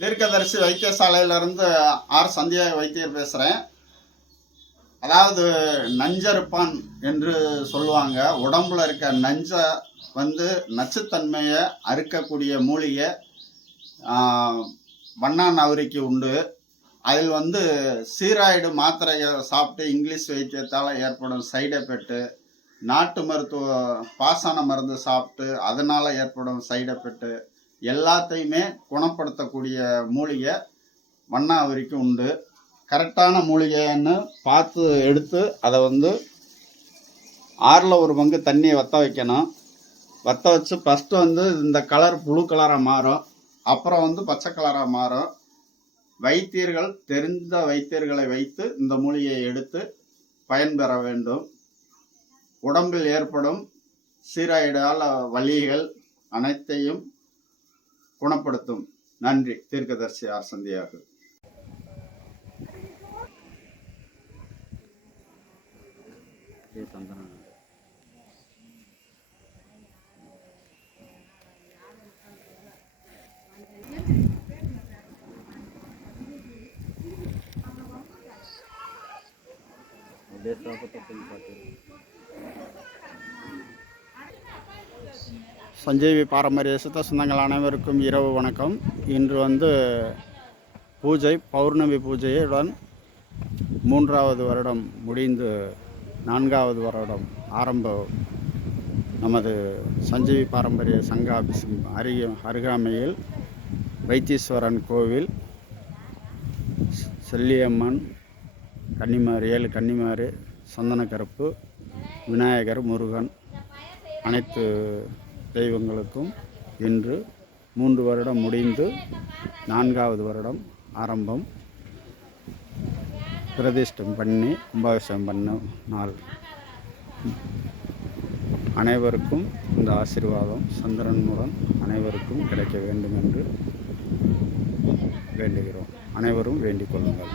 தீர்க்கதரிசி வைத்தியசாலையிலிருந்து ஆர் சந்தியா வைத்தியர் பேசுகிறேன். அதாவது நஞ்சறுப்பான் என்று சொல்லுவாங்க. உடம்புல இருக்க நஞ்சை நச்சுத்தன்மையை அறுக்கக்கூடிய மூலிகை வண்ணான் அவரிக்கு உண்டு. அதில் ஸ்டீராய்டு மாத்திரையை சாப்பிட்டு இங்கிலீஷ் வைத்தியத்தால் ஏற்படும் சைடு எஃபெக்ட்டு, நாட்டு மருத்துவ பாசான மருந்து சாப்பிட்டு அதனால் ஏற்படும் சைடு எஃபெக்ட்டு எல்லாத்தையுமே குணப்படுத்தக்கூடிய மூலிகை வண்ணா அவரிக்கு உண்டு. கரெக்டான மூலிகைன்னு பார்த்து எடுத்து அதை 1/6 தண்ணியை வற்ற வைக்கணும். வற்ற வச்சு ஃபஸ்ட்டு இந்த கலர் ப்ளூ கலராக மாறும், அப்புறம் பச்சை கலராக மாறும். வைத்தியர்கள் தெரிந்த வைத்தியர்களை வைத்து இந்த மூலிகையை எடுத்து பயன்பெற வேண்டும். உடம்பில் ஏற்படும் ஸ்டீராய்டால் வலிகள் அனைத்தையும் குணப்படுத்தும். நன்றி. தீர்க்கதரிசி ஆர் சந்தியாக. சஞ்சீவி பாரம்பரிய சித்த சொந்தங்கள் அனைவருக்கும் இரவு வணக்கம். இன்று பூஜை பௌர்ணமி பூஜையுடன் 3வது வருடம் முடிந்து 4வது வருடம் ஆரம்பம். நமது சஞ்சீவி பாரம்பரிய சங்க ஆபீஸ் அருகாமையில் வைத்தீஸ்வரன் கோவில், செல்லியம்மன், கன்னிமார் 7 கன்னிமார், சந்தனக்கருப்பு, விநாயகர், முருகன் அனைத்து தெய்வங்களுக்கும் இன்று 3 வருடம் முடிந்து 4வது வருடம் ஆரம்பம். பிரதிஷ்டம் பண்ணி கும்பாபிஷேகம் பண்ண நாள். அனைவருக்கும் இந்த ஆசீர்வாதம் சந்திரனுடன் அனைவருக்கும் கிடைக்க வேண்டும் என்று வேண்டுகிறோம். அனைவரும் வேண்டிக் கொள்ளுங்கள்.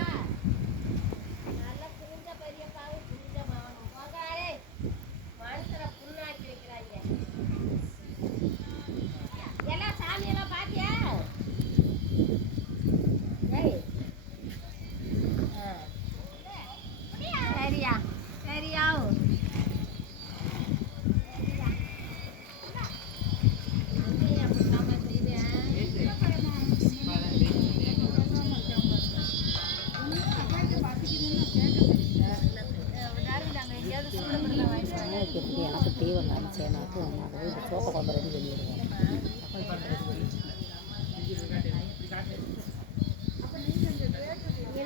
எனக்கு தீவம் நினச்சி எனக்கு அதை சோப்பை கொண்டு ரெடி பண்ணிடுவேன்.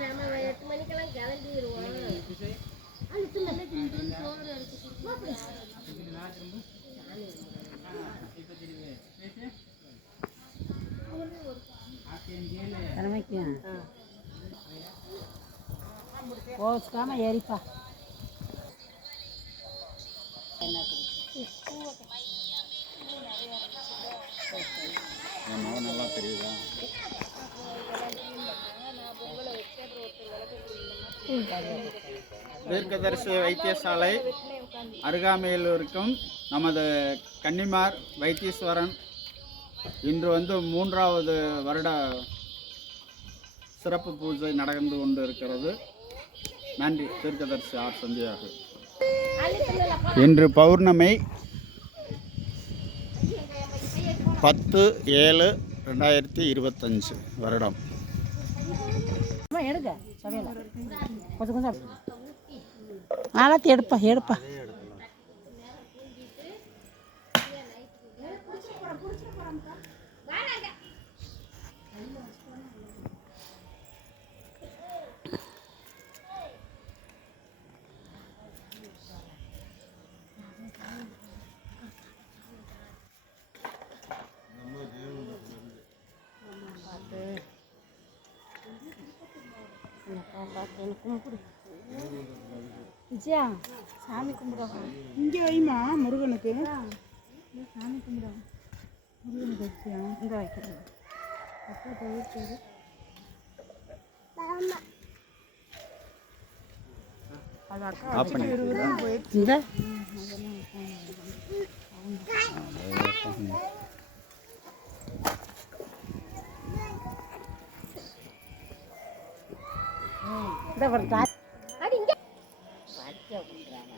நம்ம 8 மணிக்கெல்லாம் கிளம்பிடுவோம். கோச்சுக்காம ஏறிப்பா. நல்லா தெரியுதா? தீர்க்கதரிசி வைத்தியசாலை அருகாமையில் இருக்கும் நமது கன்னிமார் வைத்தீஸ்வரன் இன்று 3வது வருட சிறப்பு பூஜை நடந்து கொண்டு இருக்கிறது. நன்றி. தீர்க்கதரிசி ஆர் சந்தியாக. இன்று பௌர்ணமி 10/7/2025 வருடம். எடுக்க சமையல கொஞ்சம் கொஞ்சம் நாளாத்தி எடுப்பா. விஜயா சாமி கும்பிடுவாங்க. இங்கே வைமா முருகனுக்கு சாமி கும்பிடுவாங்க. முருகனுக்கு வச்சியா இங்கே வைக்கிறது அப்போ தவிர்த்து அது அக்கா இந்த இந்த ஒரு அடி இங்கே படிக்க கொடுக்குறாங்க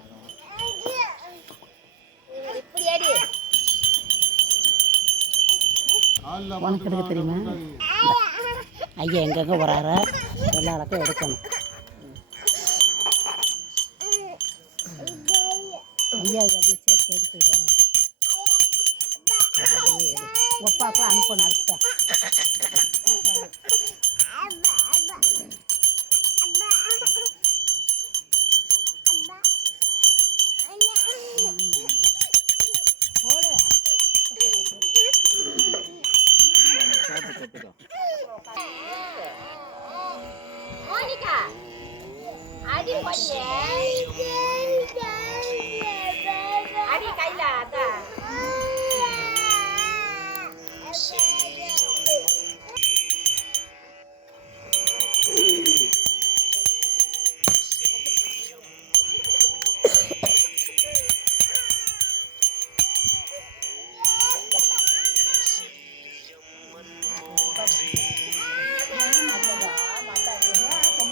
இப்படி அடி உனக்கு எடுக்க தெரியுமா ஐயா எங்கெங்கே போகிறாரோ எல்லாருக்கும் எடுக்கணும் ஐயா அப்படியே சேர்த்து எடுத்துக்கிறேன் ஒப்பாக்கெல்லாம் அனுப்பணும் அடுத்த மோனிகா அடி போடியே அடி கையில அத்தா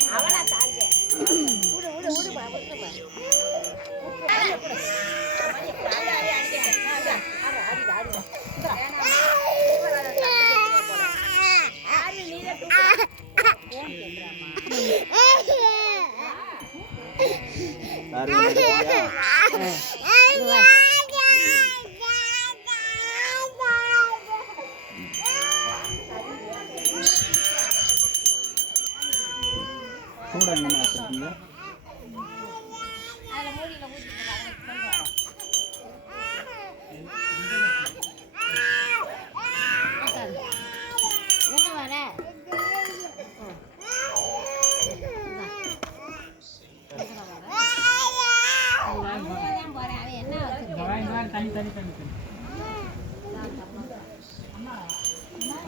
அவனா தாங்க விடு விடு விடுமா விட்டுமா கூட என்னமா வச்சிருக்கீங்க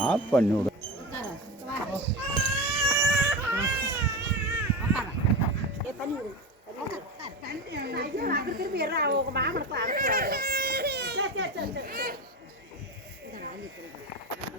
ஆஃப் பண்ணி விடு திருப்பி மாமனுக்கு அனுப்புவாங்க